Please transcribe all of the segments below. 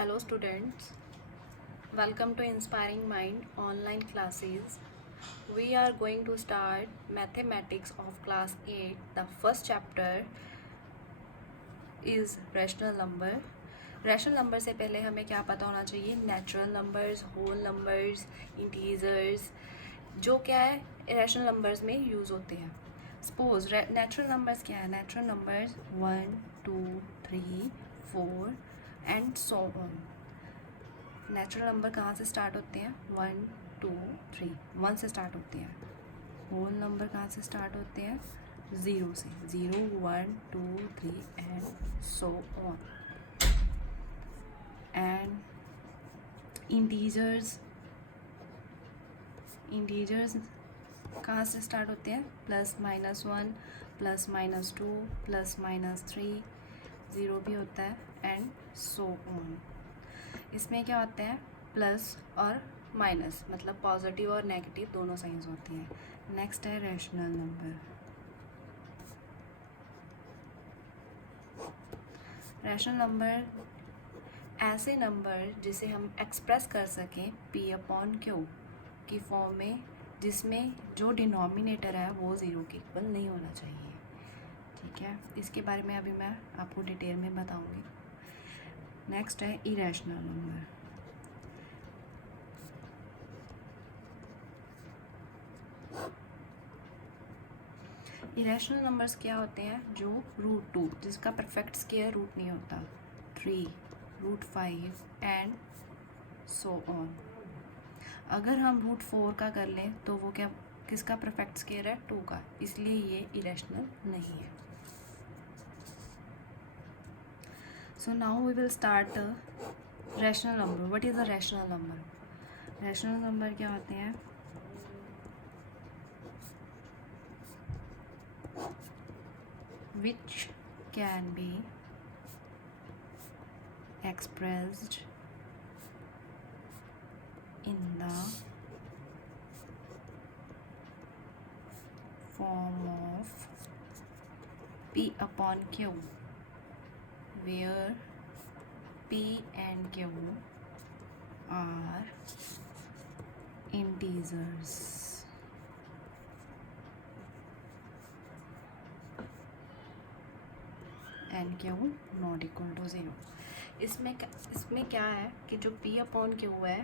Hello students, welcome to Inspiring Mind online classes. We are going to start mathematics of class 8. The first chapter is rational number. Rational number से पहले हमें क्या पता होना चाहिए? Natural numbers, whole numbers, integers, जो क्या है रैशनल नंबर्स में यूज़ होते हैं. सपोज नेचुरल नंबर्स क्या है? Natural numbers 1, 2, 3, 4 and so on. Natural number कहाँ से स्टार्ट होते हैं? 1, 2, 3, 1 से स्टार्ट होते हैं. होल नंबर कहाँ से स्टार्ट होते हैं? 0 से. 0, 1, 2, 3 and so on. And integers कहाँ से स्टार्ट होते हैं? +-1, +-2, +-3, 0 भी होता है एंड सो ऑन. इसमें क्या होता है? प्लस और माइनस, मतलब पॉजिटिव और नेगेटिव दोनों साइंस होती हैं. नेक्स्ट है रैशनल नंबर. रैशनल नंबर ऐसे नंबर जिसे हम एक्सप्रेस कर सकें P/Q की फॉर्म में, जिसमें जो डिनोमिनेटर है वो 0 के इक्वल नहीं होना चाहिए. ठीक है, इसके बारे में अभी मैं आपको डिटेल में बताऊंगी. नेक्स्ट है इरेशनल नंबर. इरेशनल नंबर्स क्या होते हैं? जो √2, जिसका परफेक्ट स्क्वायर रूट नहीं होता, 3, √5 एंड सो ऑन. अगर हम √4 का कर लें तो वो क्या, किसका परफेक्ट स्क्वायर है? 2 का, इसलिए ये इरेशनल नहीं है. So now we will start rational number. What is a rational number? Rational number क्या होते हैं? which can be expressed in the form of P/Q, where P and Q are integers and Q not equal to 0. इसमें क्या है कि जो P/Q है,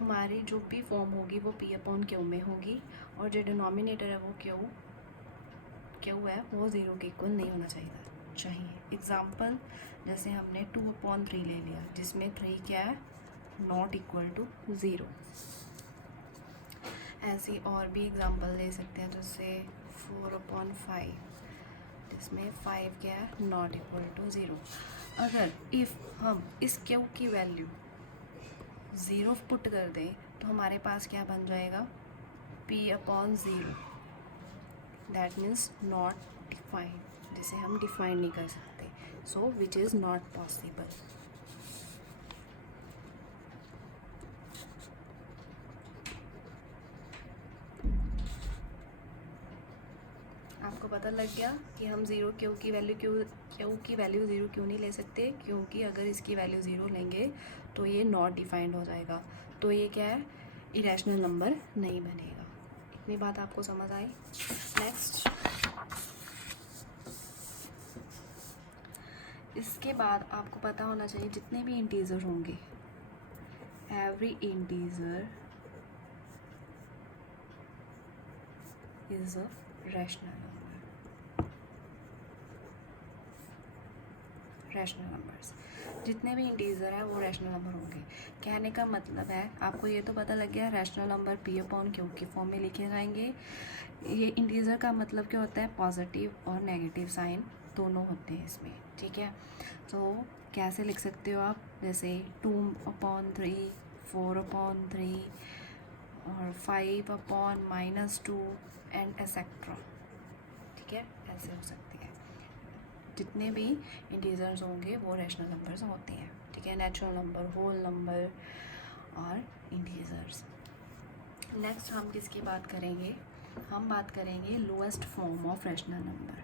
हमारी जो भी फॉर्म होगी वो P/Q में होगी, और जो डिनोमिनेटर है वो Q है, वो 0 के इक्वल नहीं होना चाहिए. एग्जाम्पल जैसे हमने 2/3 ले लिया, जिसमें 3 क्या है? Not equal to 0. ऐसी और भी एग्जाम्पल ले सकते हैं, जैसे 4/5, जिसमें 5 क्या है? Not equal to 0. अगर हम इस Q की वैल्यू 0 पुट कर दें तो हमारे पास क्या बन जाएगा? P/0. That means not defined, जिसे हम डिफाइन नहीं कर सकते. सो विच इज़ नॉट पॉसिबल. आपको पता लग गया कि हम Q की वैल्यू 0 क्यों नहीं ले सकते? क्योंकि अगर इसकी वैल्यू 0 लेंगे तो ये नॉट डिफाइंड हो जाएगा, तो ये क्या है? इरेशनल नंबर नहीं बनेगा. इतनी बात आपको समझ आई? नेक्स्ट, इसके बाद आपको पता होना चाहिए जितने भी इंटीजर होंगे, every integer is a rational number. Rational numbers, जितने भी इंटीजर है वो रैशनल नंबर होंगे. कहने का मतलब है, आपको ये तो पता लग गया रैशनल नंबर P/Q की फॉर्म में लिखे जाएंगे. ये इंटीजर का मतलब क्या होता है? पॉजिटिव और नेगेटिव साइन दोनों होते हैं इसमें. ठीक है, तो कैसे लिख सकते हो आप? जैसे 2/3, 4/3 और 5/-2 एंड एक्सेट्रा. ठीक है, ऐसे हो सकती है. जितने भी इंटीजर्स होंगे वो रैशनल नंबर्स होते हैं. ठीक है, नेचुरल नंबर, होल नंबर और इंटीजर्स. नेक्स्ट हम किसकी बात करेंगे? हम बात करेंगे lowest form of rational number.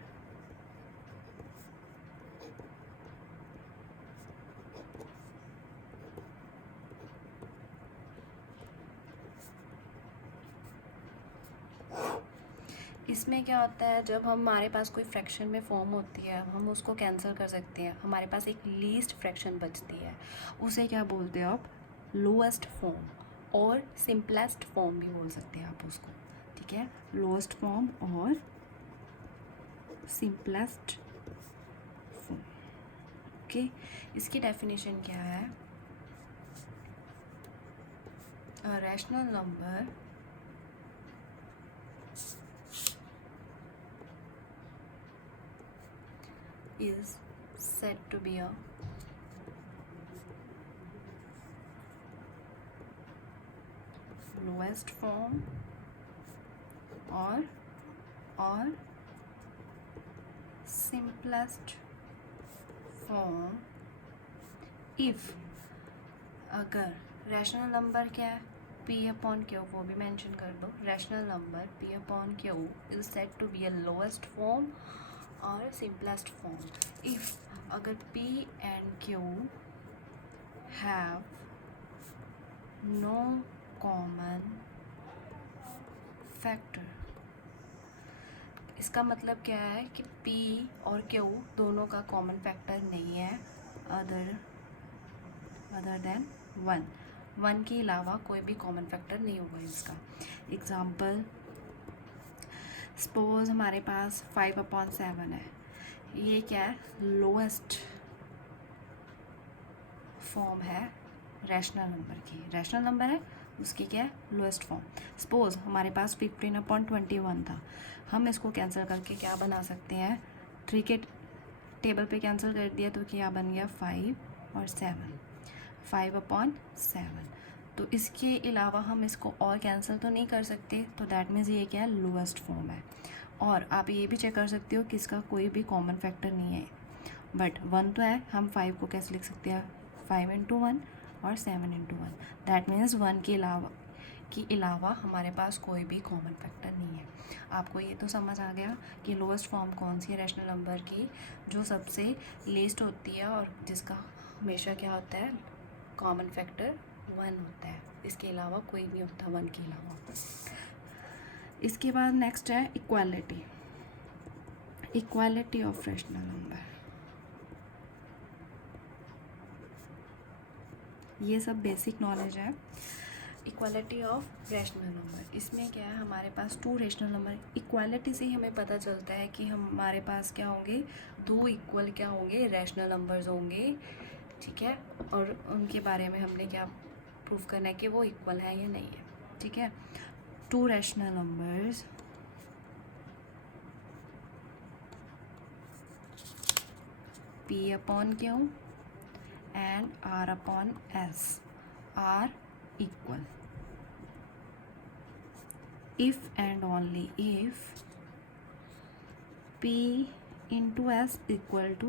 इसमें क्या होता है, जब हमारे पास कोई फ्रैक्शन में फॉर्म होती है हम उसको कैंसिल कर सकते हैं, हमारे पास एक लीस्ट फ्रैक्शन बचती है, उसे क्या बोलते हो आप, लोएस्ट फॉर्म और सिंपलेस्ट फॉर्म भी बोल सकते हैं आप उसको, ठीक है, लोएस्ट फॉर्म और सिंपलेस्ट फॉर्म। ओके, इसकी डेफिनेशन क्या है, अ rational number is said to be a lowest form or simplest form if, अगर रैशनल नंबर क्या है, P अपॉन Q, वो भी मेंशन कर दो, rational number P upon Q is said to be a lowest form और simplest form if, अगर P and Q have no common factor। इसका मतलब क्या है कि P और Q दोनों का कॉमन फैक्टर नहीं है अदर देन वन के अलावा कोई भी कॉमन फैक्टर नहीं होगा इसका। एग्जाम्पल, सपोज हमारे पास 5/7 है, ये क्या है, लोएस्ट फॉर्म है रैशनल नंबर की, रैशनल नंबर है उसकी क्या है, लोएस्ट फॉर्म। सपोज हमारे पास 15/21 था, हम इसको कैंसिल करके क्या बना सकते हैं, 3 के टेबल पे कैंसिल कर दिया तो क्या बन गया, 5 और 7, 5/7। तो इसके अलावा हम इसको और कैंसिल तो नहीं कर सकते, तो दैट मीन्स ये क्या है, लोएस्ट फॉर्म है। और आप ये भी चेक कर सकते हो कि इसका कोई भी कॉमन फैक्टर नहीं है, बट 1 तो है, हम 5 को कैसे लिख सकते हैं, 5 × 1 और 7 × 1, दैट मीन्स 1 के अलावा हमारे पास कोई भी कॉमन फैक्टर नहीं है। आपको ये तो समझ आ गया कि लोएस्ट फॉर्म कौन सी है रैशनल नंबर की, जो सबसे लीस्ट होती है और जिसका हमेशा क्या होता है, कॉमन फैक्टर 1 होता है, इसके अलावा कोई नहीं होता 1 के अलावा। इसके बाद नेक्स्ट है इक्वालिटी ऑफ रैशनल नंबर। ये सब बेसिक नॉलेज है। इक्वालिटी ऑफ रैशनल नंबर, इसमें क्या है, हमारे पास 2 रैशनल नंबर, इक्वालिटी से ही हमें पता चलता है कि हमारे पास क्या होंगे, 2 इक्वल क्या होंगे, रैशनल नंबर्स होंगे, ठीक है, और उनके बारे में हमने क्या प्रूफ करना है कि वो इक्वल है या नहीं है, ठीक है। 2 rational numbers P/Q and R/S are equal if and only if P into S equal to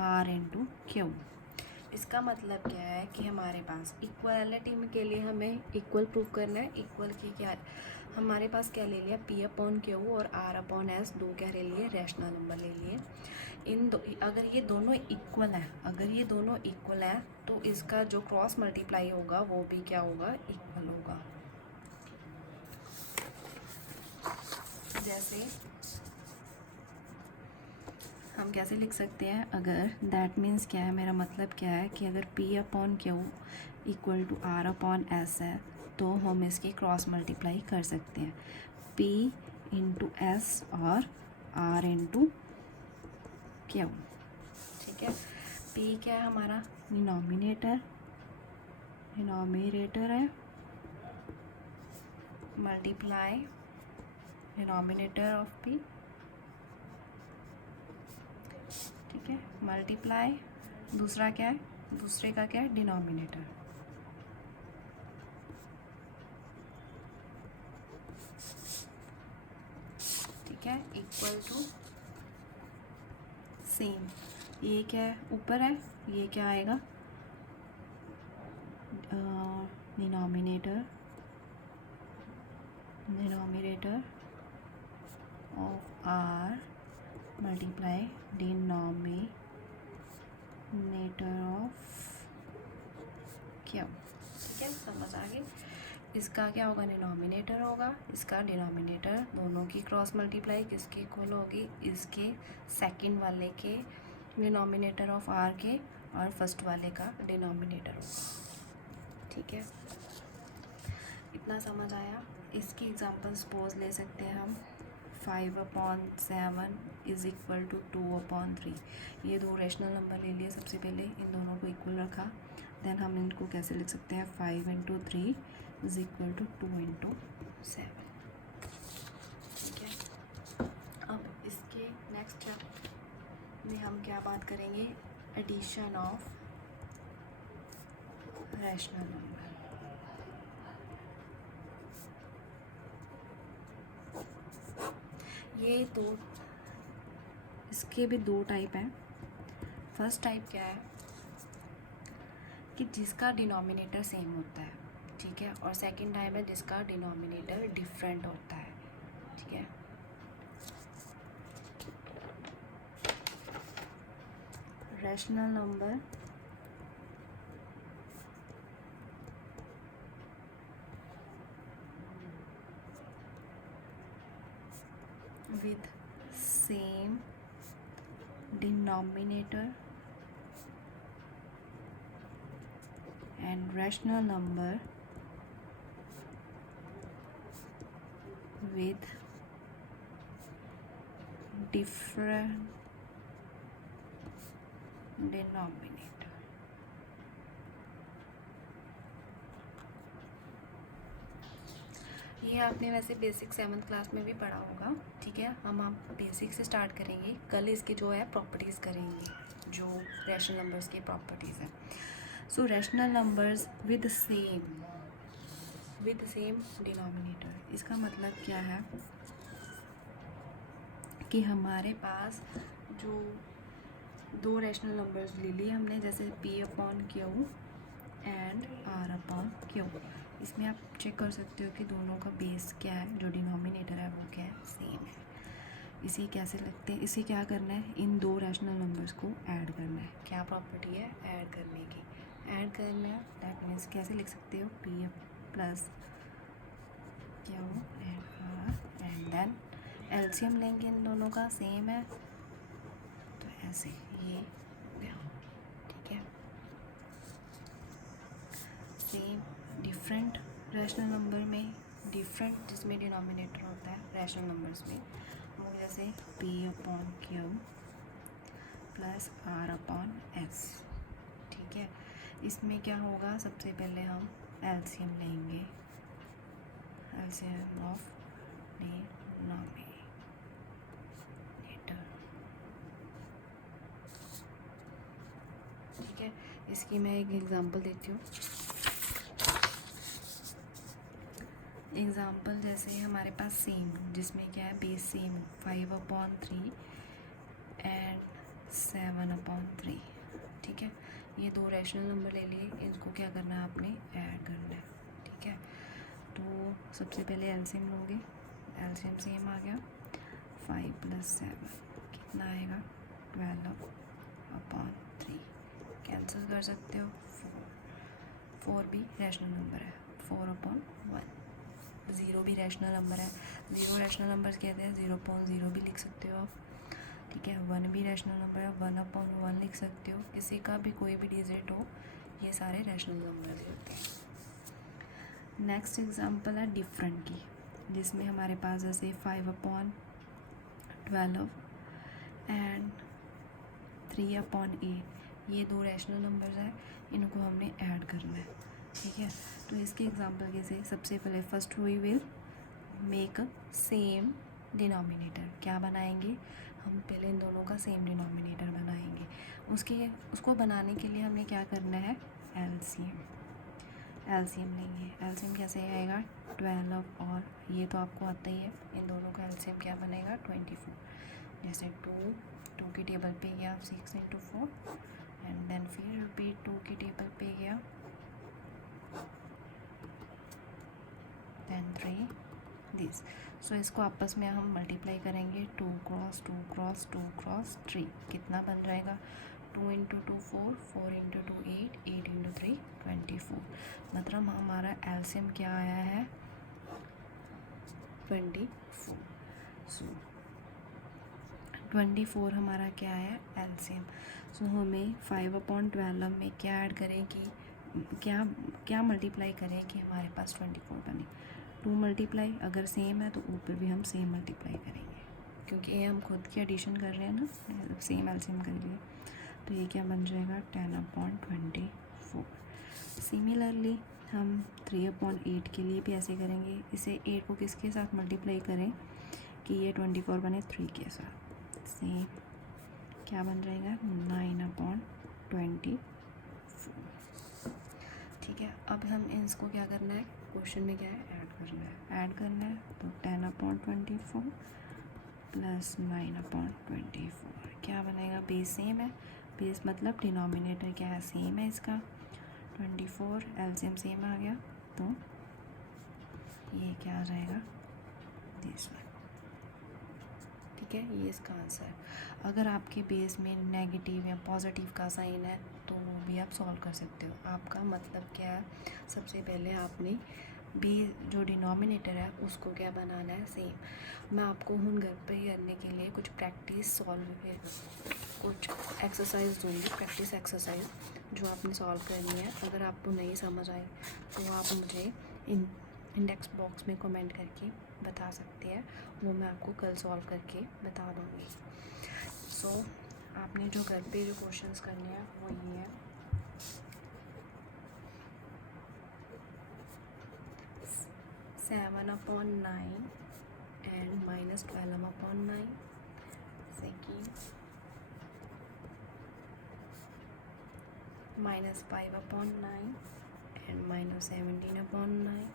R into Q। इसका मतलब क्या है कि हमारे पास इक्वालिटी के लिए हमें इक्वल प्रूफ करना है। इक्वल की क्या, हमारे पास क्या ले लिया, P/Q और R/S, 2 क्या ले लिए, रैशनल नंबर ले लिए। इन दो, अगर ये दोनों इक्वल है तो इसका जो क्रॉस मल्टीप्लाई होगा वो भी क्या होगा, इक्वल होगा। जैसे हम कैसे लिख सकते हैं, अगर दैट मीन्स क्या है, मेरा मतलब क्या है कि अगर P/Q इक्वल टू R/S है तो हम इसकी क्रॉस मल्टीप्लाई कर सकते हैं, P × S और R × Q, ठीक है। P क्या है हमारा, डिनोमिनेटर है, मल्टीप्लाई डिनोमिनेटर ऑफ P, ठीक है, मल्टीप्लाई दूसरा क्या है, दूसरे का क्या है, डिनोमिनेटर, ठीक है, इक्वल टू सेम। ये क्या है, ऊपर है, ये क्या आएगा, denominator of R multiply denominator of Q, ठीक है, समझ आ गई। इसका क्या होगा, डिनोमिनेटर होगा, इसका डिनोमिनेटर, दोनों की क्रॉस मल्टीप्लाई किसके इक्वल होगी, इसके सेकंड वाले के डिनोमिनेटर ऑफ आर के और फर्स्ट वाले का डिनोमिनेटर होगा। ठीक है, इतना समझ आया। इसकी एग्जांपल सपोज ले सकते हैं हम 5/7 इज़ इक्वल टू 2/3। ये दो रैशनल नंबर ले लिए, सबसे पहले इन दोनों को इक्वल रखा, देन हम इनको कैसे लिख सकते हैं, 5 × 3 इज़ इक्वल टू 2 × 7। ठीक है, अब इसके नेक्स्ट स्टेप में हम क्या बात करेंगे, एडिशन ऑफ रैशनल नंबर। ये दो, इसके भी दो टाइप हैं। फर्स्ट टाइप क्या है कि जिसका डिनोमिनेटर सेम होता है, ठीक है, और सेकंड टाइप है जिसका डिनोमिनेटर डिफरेंट होता है। ठीक है, rational number with same denominator and rational number with different denominator। ये आपने वैसे बेसिक 7th क्लास में भी पढ़ा होगा। ठीक है, हम आप बेसिक से स्टार्ट करेंगे, कल इसकी जो है प्रॉपर्टीज़ करेंगे, जो रैशनल नंबर्स की प्रॉपर्टीज़ हैं। सो rational numbers with same denominator, इसका मतलब क्या है कि हमारे पास जो दो रैशनल नंबर्स ले लिए हमने, जैसे P/Q एंड R/Q। इसमें आप चेक कर सकते हो कि दोनों का बेस क्या है, जो डिनोमिनेटर है वो क्या है, सेम है। इसे कैसे लिखते हैं, इसे क्या करना है, इन दो रैशनल नंबर्स को ऐड करना है। क्या प्रॉपर्टी है, ऐड करने की, ऐड करना है। दैट मीन्स कैसे लिख सकते हो, P + Q and R and then LCM लेंगे, इन दोनों का सेम है तो ऐसे ये हो गया। ठीक है, सेम डिफरेंट रैशनल नंबर में, डिफरेंट जिसमें डिनोमिनेटर होता है रैशनल नंबर्स में, वो जैसे P/Q + R/S। ठीक है, इसमें क्या होगा, सबसे पहले हम एलसीएम लेंगे, एलसीएम ऑफ डिनोमिनेटर। ठीक है, इसकी मैं एक एग्जांपल देती हूँ। एग्ज़ाम्पल जैसे हमारे पास सेम, जिसमें क्या है, बेस सेम 5/3 एंड 7/3। ठीक है, ये दो रैशनल नंबर ले लिए, इनको क्या करना है, आपने ऐड करना है। ठीक है, तो सबसे पहले एलसीएम लोगे, एलसीएम सेम आ गया, 5 + 7 कितना आएगा, 12/3। कैंसिल कर सकते हो, 4 भी रैशनल नंबर है, 4/1। 0 भी रैशनल नंबर है, 0 रैशनल नंबर्स कहते हैं, 0.0 भी लिख सकते हो आप। ठीक है, 1 भी रैशनल नंबर है, 1/1 लिख सकते हो। किसी का भी कोई भी डिजिट हो, ये सारे रैशनल नंबर होते हैं। नेक्स्ट एग्जांपल है डिफरेंट की, जिसमें हमारे पास जैसे 5/12 एंड 3/8, ये दो रैशनल नंबर्स हैं, इनको हमने ऐड करना है। ठीक है, तो इसके एग्जांपल कैसे, सबसे पहले first we will make same denominator. क्या बनाएंगे, हम पहले इन दोनों का सेम डिनोमिनेटर बनाएंगे। उसको बनाने के लिए हमें क्या करना है, एलसीएम लेंगे। एलसीएम कैसे आएगा, 12 और ये तो आपको आता ही है, इन दोनों का एलसीएम क्या बनेगा, 24। जैसे 2 की टेबल पे गया 6 × 4 एंड देन फिर रिपीट 2 की टेबल पे गया, देन 3 दिस। सो इसको आपस में हम मल्टीप्लाई करेंगे, 2 × 2 × 2 × 3 कितना बन जाएगा, 2 इंटू 2 4, 4 इंटू 2 8, 8 इंटू 3 24। मतलब हमारा एलसीएम क्या आया है 24। सो 24 हमारा क्या है एलसीएम। सो हमें 5/12 में क्या ऐड करें कि क्या क्या मल्टीप्लाई करें कि हमारे पास 24 बने। 2 मल्टीप्लाई अगर सेम है तो ऊपर भी हम सेम मल्टीप्लाई करेंगे, क्योंकि ये हम खुद की एडिशन कर रहे हैं ना, सेम एलसीएम कर लिए। तो ये क्या बन जाएगा 10/24। सिमिलरली हम 3/8 के लिए भी ऐसे करेंगे। इसे 8 को किसके साथ मल्टीप्लाई करें कि ये 24 बने 3 के साथ। सेम क्या बन जाएगा 9/24। ठीक है, अब हम इसको क्या करना है, क्वेश्चन में क्या है ऐड करना है। तो 10/24 प्लस 9/24 क्या बनेगा, बेस सेम है। बेस मतलब डिनोमिनेटर क्या है सेम है इसका 24, एलसीएम सेम आ गया। तो ये क्या आ जाएगा दिस वन। ठीक है, ये इसका आंसर है। अगर आपके बेस में नेगेटिव या पॉजिटिव का साइन है तो वो भी आप सॉल्व कर सकते हो। आपका मतलब क्या है, सबसे पहले आपने बी जो डिनोमिनेटर है उसको क्या बनाना है सेम। मैं आपको हम घर पे करने के लिए कुछ प्रैक्टिस कुछ एक्सरसाइज दूँगी, प्रैक्टिस एक्सरसाइज जो आपने सॉल्व करनी है। अगर आपको नहीं समझ आए तो आप मुझे इंडेक्स बॉक्स में कमेंट करके बता सकते हैं, वो मैं आपको कल सॉल्व करके बता दूँगी। सो आपने जो घर पे जो क्वेश्चंस करने हैं वो ये है। 7/9 and -12/9। Second -5/9 and -17/9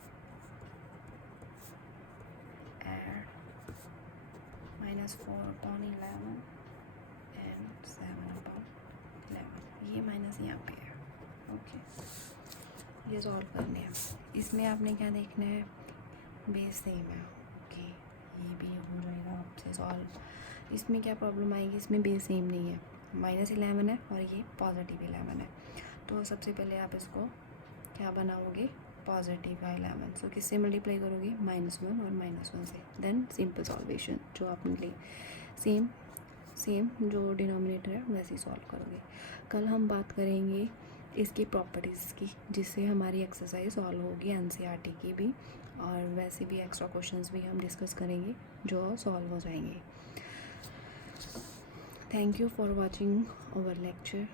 and -4/11 and 7/11। ये माइनस यहाँ पे है। ओके, ये सॉल्व करने हैं। इसमें आपने क्या देखना है, बेस सेम है। ओके, ये भी हो जाएगा आपसे सॉल्व। इसमें क्या प्रॉब्लम आएगी, इसमें बेस सेम नहीं है, -11 है और ये +11 है। तो सबसे पहले आप इसको क्या बनाओगे, पॉजिटिव का 11। सो किससे मल्टीप्लाई करोगे, -1 और -1 से। देन सिंपल सॉल्वेशन जो आपने ली, सेम जो डिनोमिनेटर है वैसे ही सॉल्व करोगे। कल हम बात करेंगे इसकी प्रॉपर्टीज़ की, जिससे हमारी एक्सरसाइज सॉल्व होगी एनसीईआरटी की भी, और वैसे भी एक्स्ट्रा क्वेश्चंस भी हम डिस्कस करेंगे जो सॉल्व हो जाएंगे। Thank you for watching our lecture.